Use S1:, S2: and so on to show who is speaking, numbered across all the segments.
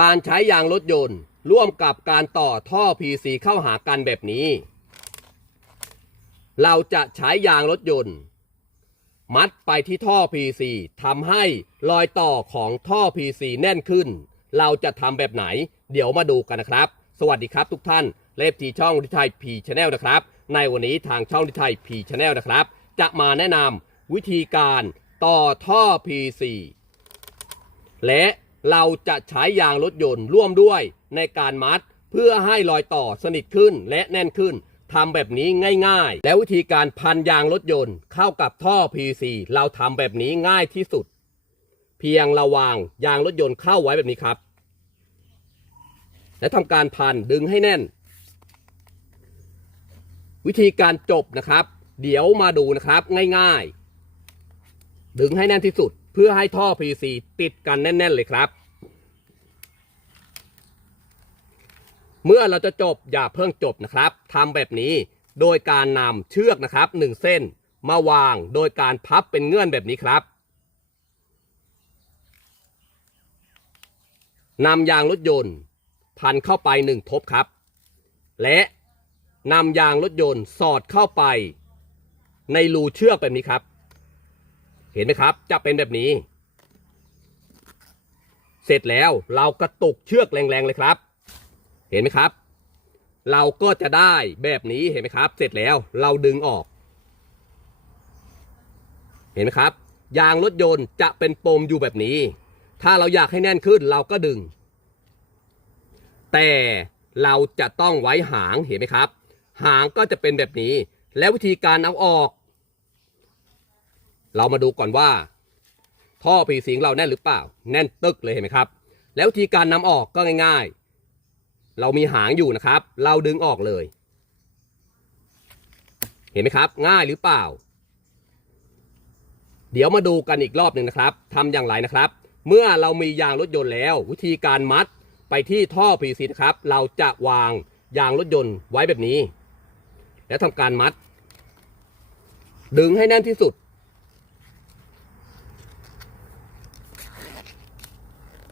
S1: การใช้ยางรถยนต์ ร่วมกับการต่อท่อ PC เข้าหากันแบบนี้ เราจะใช้ยางรถยนต์ มัดไปที่ท่อ PC ทำให้รอยต่อของท่อ PC แน่นขึ้น เราจะทำแบบไหน เดี๋ยวมาดูกันนะครับ สวัสดีครับทุกท่านเลฟทีช่องทิไทยพีชแนลนะครับ ในวันนี้ทางช่องทิไทยพีชแนลนะครับ จะมาแนะนำวิธีการต่อท่อ PC และ เราจะใช้ยางรถยนต์ร่วมด้วยในการมัด เพื่อให้รอยต่อสนิทขึ้นและแน่นขึ้นทำแบบนี้ง่ายๆ และวิธีการพันยางรถยนต์เข้ากับท่อ PC เราทำแบบนี้ง่ายที่สุด เพียงระวางยางรถยนต์เข้าไว้แบบนี้ครับ และทำการพันดึงให้แน่น วิธีการจบนะครับ เดี๋ยวมาดูนะครับง่ายๆ ดึงให้แน่นที่สุด เพื่อให้ท่อ PC ติดกันแน่น ๆ เลยครับ เมื่อเราจะจบอย่าเพิ่งจบนะครับทำแบบนี้โดยการนำเชือกนะครับหนึ่งเส้นมาวางโดยการพับเป็นเงื่อนแบบนี้ครับนำยางรถยนต์ พันเข้าไปหนึ่งทบครับ และนำยางรถยนต์สอดเข้าไป ในรูเชือกแบบนี้ครับ เห็นไหมครับ จะเป็นแบบนี้ เสร็จแล้วเรากระตุกเชือกแรงๆเลยครับ เห็นไหมครับ เราก็จะได้แบบนี้เห็นไหมครับ เสร็จแล้วเราดึงออก เห็นไหมครับ ยางรถยนต์จะเป็นปมอยู่แบบนี้ ถ้าเราอยากให้แน่นขึ้นเราก็ดึง แต่เราจะต้องไว้หางเห็นไหมครับ หางก็จะเป็นแบบนี้ แล้ววิธีการเอาออก เรามาดูก่อนว่า ท่อผีสิงเราแน่นหรือเปล่า แน่นตึกเลยเห็นไหมครับ แล้ววิธีการนำออกก็ง่าย ๆ เรามีหางอยู่นะครับ เราดึงออกเลย เห็นไหมครับ ง่ายหรือเปล่า เดี๋ยวมาดูกันอีกรอบหนึ่งนะครับทำอย่างไรนะครับ เมื่อเรามียางรถยนต์แล้ว วิธีการมัดไปที่ท่อ PVC นะครับ เราจะวางยางรถยนต์ไว้แบบนี้ แล้วทำการมัด ดึงให้แน่นที่สุด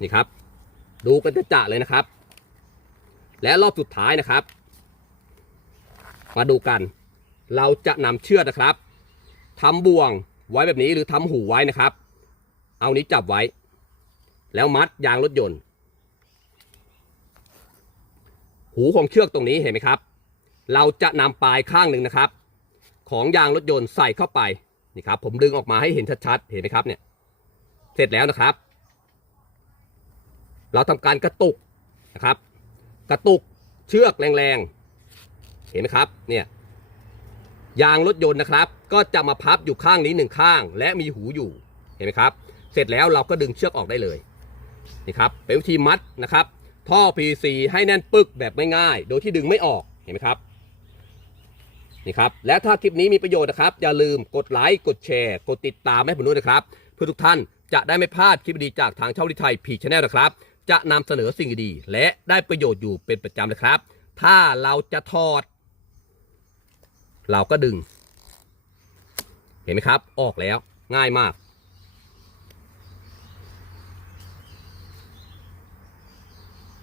S1: นี่ครับ ดูกันจะจะเลยนะครับ และรอบสุดท้ายนะครับ มาดูกัน เราจะนำเชือกนะครับทำบ่วงไว้แบบนี้หรือทำหูไว้นะครับ เอานี้จับไว้ แล้วมัดยางรถยนต์ หูของเชือกตรงนี้เห็นไหมครับ เราจะนำปลายข้างหนึ่งนะครับ ของยางรถยนต์ใส่เข้าไปนี่ครับผมดึงออกมาให้เห็นชัดๆ เห็นไหมครับเนี่ย เสร็จแล้วนะครับ เราทำการกระตุกนะครับ กระตุกเชือกแรงๆ เห็นไหมครับเนี่ยยางรถยนต์นะครับ ก็จะมาพับอยู่ข้างนี้หนึ่งข้าง และมีหูอยู่เห็นไหมครับ เสร็จแล้วเราก็ดึงเชือกออกได้เลยนี่ครับเป็นวิธีมัดนะครับ ท่อ PVC ให้แน่นปึกแบบง่ายๆโดยที่ดึงไม่ออกเห็นไหมครับนี่ครับและถ้าคลิปนี้มีประโยชน์นะครับ อย่าลืมกดไลค์กดแชร์ กดติดตามให้ผมด้วยนะครับ เพื่อทุกท่านจะได้ไม่พลาดคลิปดีๆจากทางช่องดิไทยพีชแนลนะครับ จะนำเสนอสิ่งดีๆและได้ประโยชน์อยู่เป็นประจำเลยครับ ถ้าเราจะถอด เราก็ดึง เห็นไหมครับ ออกแล้วง่ายมาก